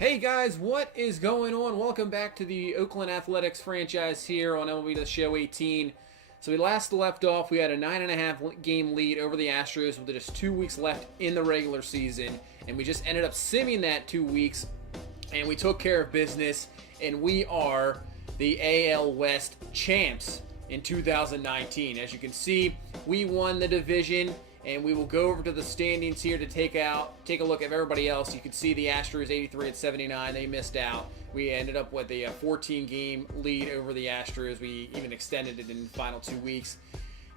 Hey guys, what is going on? Welcome back to the Oakland Athletics franchise here on MLB The Show 18. So we last left off, we had a 9.5 game lead over the Astros with just 2 weeks left in the regular season. And we just ended up simming that 2 weeks, and we took care of business, and we are the AL West champs in 2019. As you can see, we won the division. And we will go over to the standings here to take a look at everybody else. You can see the Astros 83 and 79. They missed out. We ended up with a 14-game lead over the Astros. We even extended it in the final 2 weeks.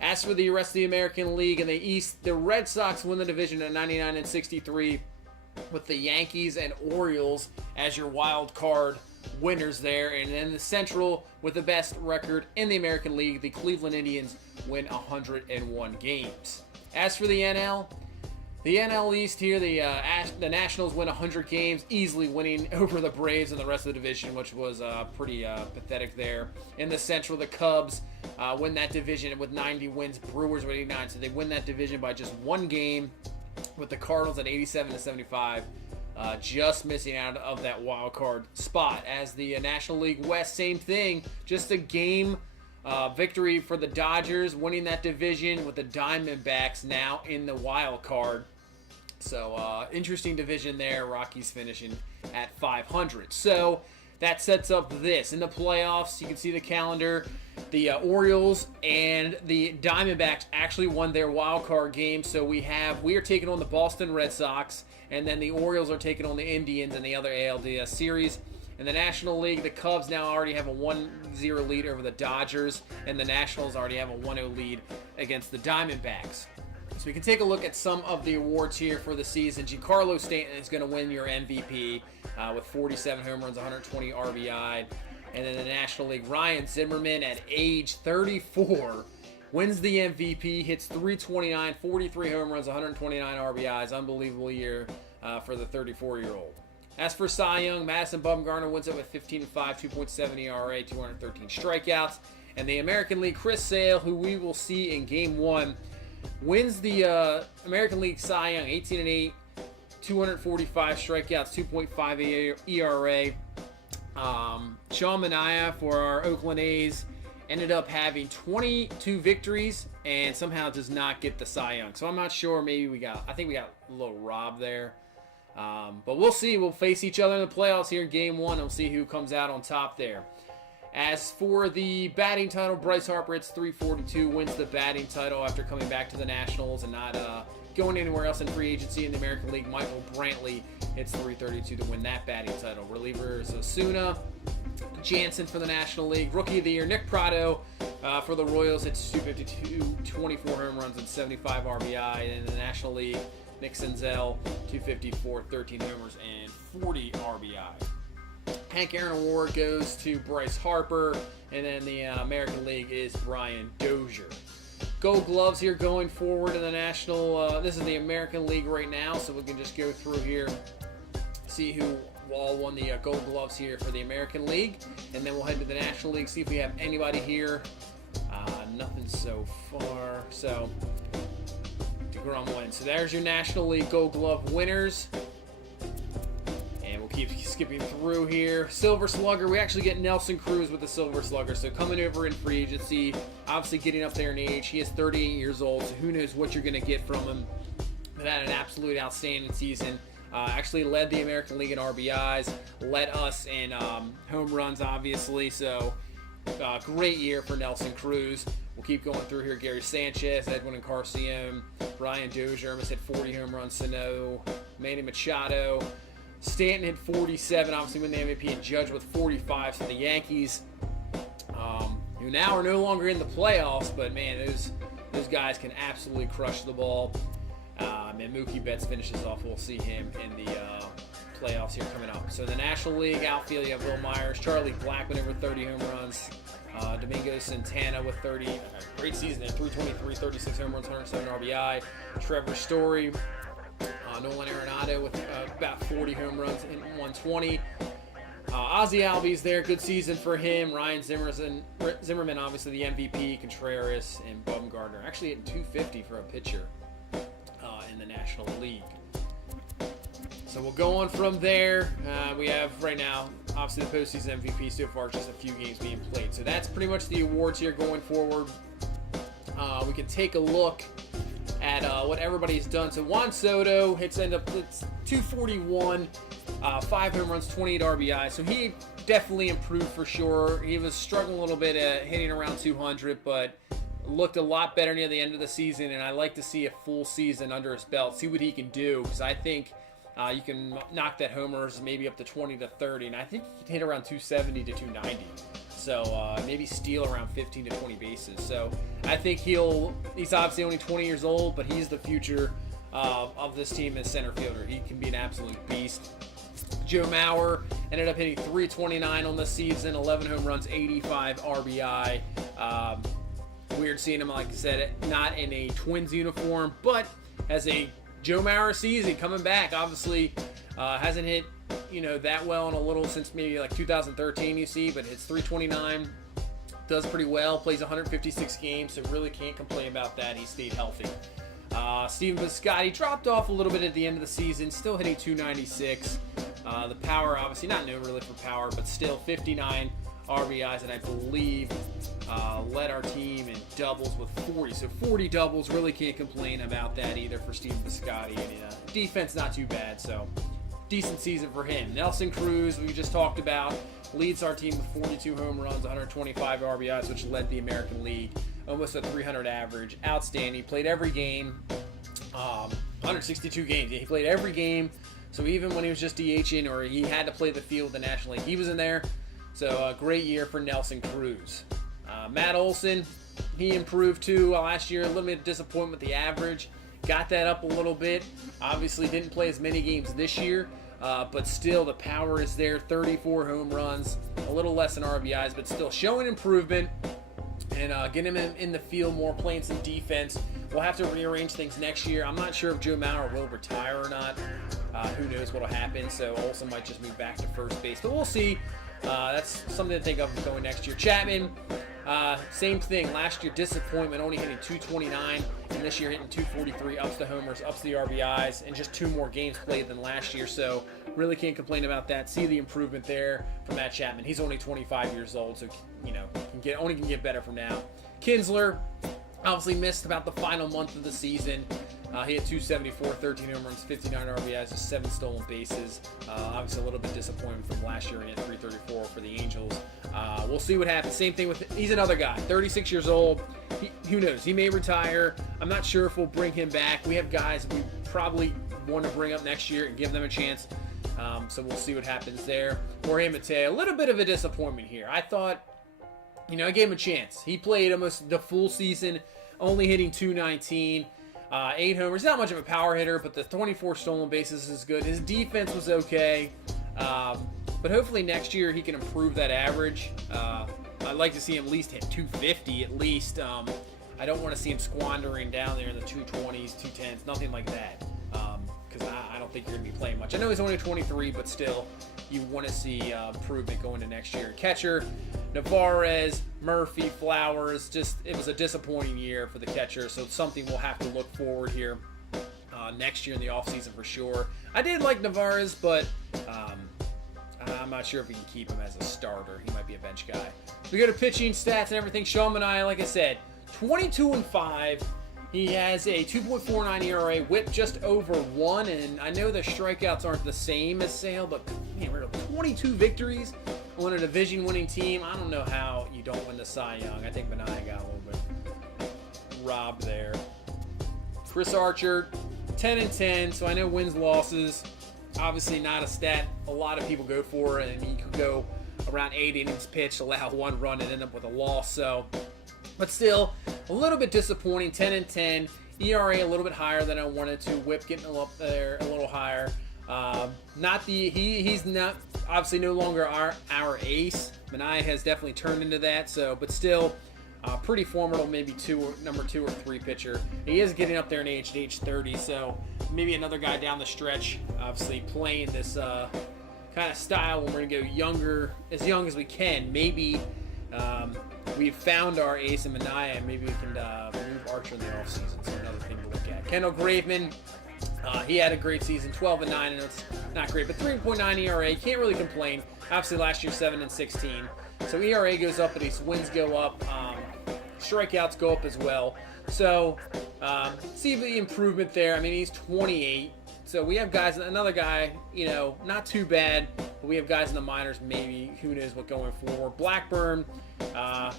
As for the rest of the American League in the East, the Red Sox win the division at 99 and 63, with the Yankees and Orioles as your wild card winners there. And then the Central, with the best record in the American League, the Cleveland Indians win 101 games. As for the NL East here, the Nationals win 100 games, easily winning over the Braves and the rest of the division, which was pretty pathetic there. In the Central, the Cubs win that division with 90 wins, Brewers with 89, so they win that division by just one game, with the Cardinals at 87 to 75, just missing out of that wild card spot. As the National League West, same thing, just a game victory for the Dodgers, winning that division, with the Diamondbacks now in the wild card. So interesting division there. Rockies finishing at 500. So that sets up this. In the playoffs, you can see the calendar. The Orioles and the Diamondbacks actually won their wild card game. So we are taking on the Boston Red Sox, and then the Orioles are taking on the Indians in the other ALDS series. In the National League, the Cubs now already have a 1-0 lead over the Dodgers, and the Nationals already have a 1-0 lead against the Diamondbacks. So we can take a look at some of the awards here for the season. Giancarlo Stanton is going to win your MVP with 47 home runs, 120 RBI. And then the National League, Ryan Zimmerman at age 34 wins the MVP, hits 329, 43 home runs, 129 RBIs. Unbelievable year for the 34-year-old. As for Cy Young, Madison Bumgarner wins it with 15-5, 2.7 ERA, 213 strikeouts. And the American League, Chris Sale, who we will see in Game 1, wins the American League Cy Young, 18-8, 245 strikeouts, 2.5 ERA. Sean Manaea for our Oakland A's ended up having 22 victories and somehow does not get the Cy Young. So I'm not sure. I think we got a little robbed there. But we'll see. We'll face each other in the playoffs here in Game 1, and we'll see who comes out on top there. As for the batting title, Bryce Harper hits 342, wins the batting title after coming back to the Nationals and not going anywhere else in free agency in the American League. Michael Brantley hits 332 to win that batting title. Relievers Osuna, Jansen for the National League. Rookie of the Year, Nick Pratto for the Royals hits 252, 24 home runs and 75 RBI. And in the National League, Nick Senzel, 254, 13 homers, and 40 RBI. Hank Aaron Award goes to Bryce Harper, and then the American League is Brian Dozier. Gold Gloves here going forward in the National. This is the American League right now, so we can just go through here, see who all won the Gold Gloves here for the American League, and then we'll head to the National League, see if we have anybody here. Nothing so far. So So there's your National League Gold Glove winners. And we'll keep skipping through here. Silver Slugger, we actually get Nelson Cruz with the Silver Slugger. So coming over in free agency, obviously getting up there in age. He is 38 years old, so who knows what you're going to get from him. But had an absolute outstanding season. Actually led the American League in RBIs, led us in home runs, obviously. So great year for Nelson Cruz. We'll keep going through here. Gary Sanchez, Edwin Encarnacion, Brian Dozier almost hit 40 home runs. Sano, Manny Machado, Stanton hit 47, obviously win the MVP, and Judge with 45. So the Yankees, who now are no longer in the playoffs, but man, those guys can absolutely crush the ball. And Mookie Betts finishes off. We'll see him in the playoffs here coming up. So the National League outfield, you have Will Myers, Charlie Blackmon over 30 home runs. Domingo Santana with 30. Great season there. 323, 36 home runs, 107 RBI. Trevor Story. Nolan Arenado with about 40 home runs and 120. Ozzie Albies there. Good season for him. Ryan Zimmerman, obviously the MVP. Contreras and Bumgarner. Actually hitting 250 for a pitcher in the National League. So we'll go on from there. We have right now, obviously, the postseason MVP so far, just a few games being played. So that's pretty much the awards here going forward. We can take a look at what everybody's done. So Juan Soto it's 241, 5 home runs, 28 RBI. So he definitely improved for sure. He was struggling a little bit at hitting around 200, but looked a lot better near the end of the season. And I like to see a full season under his belt, see what he can do, because I think you can knock that homers maybe up to 20 to 30, and I think he can hit around 270 to 290. So maybe steal around 15 to 20 bases. So I think he's obviously only 20 years old, but he's the future of this team as center fielder. He can be an absolute beast. Joe Mauer ended up hitting 329 on the season, 11 home runs, 85 RBI. Weird seeing him, like I said, not in a Twins uniform, but as a Joe Mauer season coming back. Obviously, hasn't hit that well in a little since maybe like 2013, you see, but hits 329, does pretty well, plays 156 games, so really can't complain about that. He stayed healthy. Steven Piscotty dropped off a little bit at the end of the season, still hitting 296. The power, obviously not known really for power, but still 59 RBIs, and I believe led our team in doubles with 40. So 40 doubles, really can't complain about that either for Steven Piscotty. And defense not too bad, so decent season for him. Nelson Cruz, we just talked about, leads our team with 42 home runs, 125 RBIs, which led the American League. Almost a 300 average. Outstanding. Played every game. 162 games. He played every game. So even when he was just DHing or he had to play the field in the National League, he was in there. So a great year for Nelson Cruz. Matt Olson, he improved too last year. A little bit of disappointment with the average. Got that up a little bit. Obviously didn't play as many games this year. But still, the power is there. 34 home runs. A little less than RBIs, but still showing improvement. And getting him in the field more, playing some defense. We'll have to rearrange things next year. I'm not sure if Joe Mauer will retire or not. Who knows what will happen. So Olsen might just move back to first base. But we'll see. That's something to think of going next year. Chapman, same thing. Last year, disappointment, only hitting 229. And this year hitting 243, ups the homers, ups the RBIs, and just 2 more games played than last year. So really can't complain about that. See the improvement there from Matt Chapman. He's only 25 years old, so only can get better from now. Kinsler obviously missed about the final month of the season. He had 274, 13 home runs, 59 RBIs, just 7 stolen bases. Obviously a little bit disappointing from last year. He had 334 for the Angels. We'll see what happens. Same thing with, he's another guy, 36 years old. Who knows? He may retire. I'm not sure if we'll bring him back. We have guys we probably want to bring up next year and give them a chance. So we'll see what happens there. Jorge Mateo, a little bit of a disappointment here. I thought, I gave him a chance. He played almost the full season, only hitting 219. 8 homers, not much of a power hitter, but the 24 stolen bases is good. His defense was okay, but hopefully next year he can improve that average. I'd like to see him at least hit 250 at least. I don't want to see him squandering down there in the 220s, 210s, nothing like that, because I don't think you're going to be playing much. I know he's only 23, but still, you want to see improvement going to next year. Catcher, Navarez, Murphy, Flowers, it was a disappointing year for the catcher, so it's something we'll have to look forward here next year in the offseason for sure. I did like Navarez, but I'm not sure if we can keep him as a starter. He might be a bench guy. We go to pitching stats and everything. Sean Manaea, like I said, 22-5. He has a 2.49 ERA, whip just over 1, and I know the strikeouts aren't the same as Sale, but we're 22 victories on a division-winning team. I don't know how you don't win the Cy Young. I think Manaea got a little bit robbed there. Chris Archer, 10-10, so I know wins, losses. Obviously not a stat a lot of people go for, and he could go around 8 innings pitched, allow 1 run, and end up with a loss. So, but still, a little bit disappointing. 10-10, ERA a little bit higher than I wanted to. Whip getting up there a little higher. He's not obviously no longer our ace. Manaea has definitely turned into that. So, but still, pretty formidable. Maybe number 2 or 3 pitcher. He is getting up there in age, at age 30. So maybe another guy down the stretch. Obviously playing this kind of style when we're gonna go as young as we can. Maybe we've found our ace in Manaea, and maybe we can move Archer in the offseason. So another thing to look at. Kendall Graveman, He had a great season, 12-9. I know it's not great, but 3.9 ERA. Can't really complain. Obviously, last year 7-16. So ERA goes up, but his wins go up. Strikeouts go up as well. So see the improvement there. I mean, he's 28. So we have guys, another guy, you know, not too bad, but we have guys in the minors, maybe, who knows what going forward. Blackburn,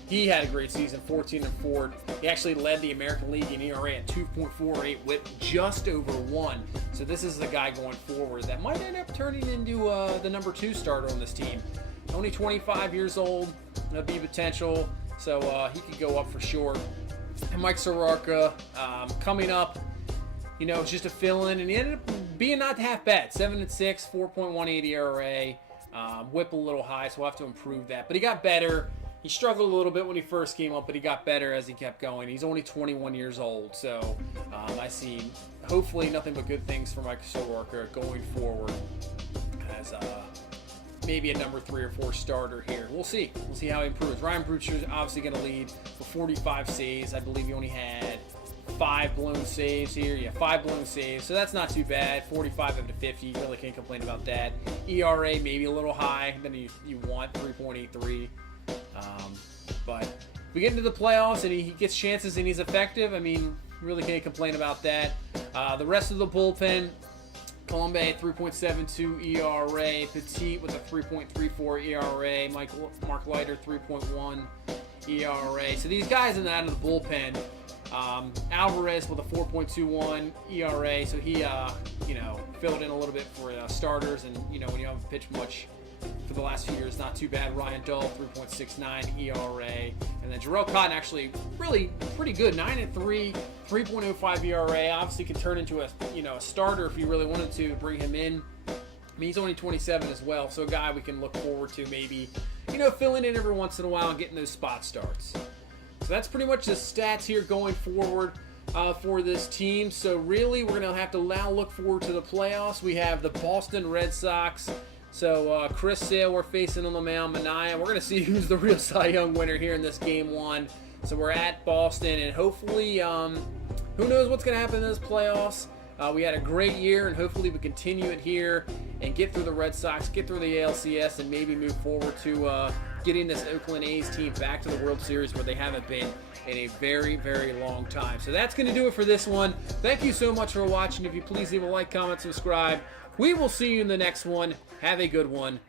he had a great season, 14-4. He actually led the American League in ERA at 2.48 with just over 1. So this is the guy going forward that might end up turning into the number 2 starter on this team. Only 25 years old, there'll be potential, so he could go up for sure. And Mike Soroka coming up, you know, it's just a fill-in, and he ended up being not half bad. 7-6, 4.18 ERA, whip a little high, so we'll have to improve that. But he got better. He struggled a little bit when he first came up, but he got better as he kept going. He's only 21 years old, so I see hopefully nothing but good things for Mike Soroka going forward as maybe a number 3 or 4 starter here. We'll see. We'll see how he improves. Ryan Brucher is obviously going to lead for 45 saves. I believe he only had 5 blown saves here. Yeah, 5 blown saves. So that's not too bad. 45 up to 50. You really can't complain about that. ERA maybe a little high than you want, 3.83. But we get into the playoffs and he gets chances and he's effective. I mean, really can't complain about that. The rest of the bullpen, Colombe, 3.72 ERA. Petit with a 3.34 ERA. Mark Leiter, 3.1 ERA. So these guys in out of the bullpen. Alvarez with a 4.21 ERA. So he, you know, filled in a little bit for starters. And, you know, when you haven't pitched much for the last few years, not too bad. Ryan Dull, 3.69 ERA. And then Jarrell Cotton actually really pretty good, 9-3, 3.05 ERA. Obviously could turn into a, you know, a starter if you really wanted to bring him in. I mean, he's only 27 as well, so a guy we can look forward to maybe, you know, filling in every once in a while and getting those spot starts. So that's pretty much the stats here going forward for this team. So really, we're going to have to now look forward to the playoffs. We have the Boston Red Sox. So Chris Sale, we're facing on the mound. Manaea, we're going to see who's the real Cy Young winner here in this game 1. So we're at Boston, and hopefully, who knows what's going to happen in this playoffs. We had a great year, and hopefully we continue it here and get through the Red Sox, get through the ALCS, and maybe move forward to getting this Oakland A's team back to the World Series where they haven't been in a very, very long time. So that's going to do it for this one. Thank you so much for watching. If you please leave a like, comment, subscribe. We will see you in the next one. Have a good one.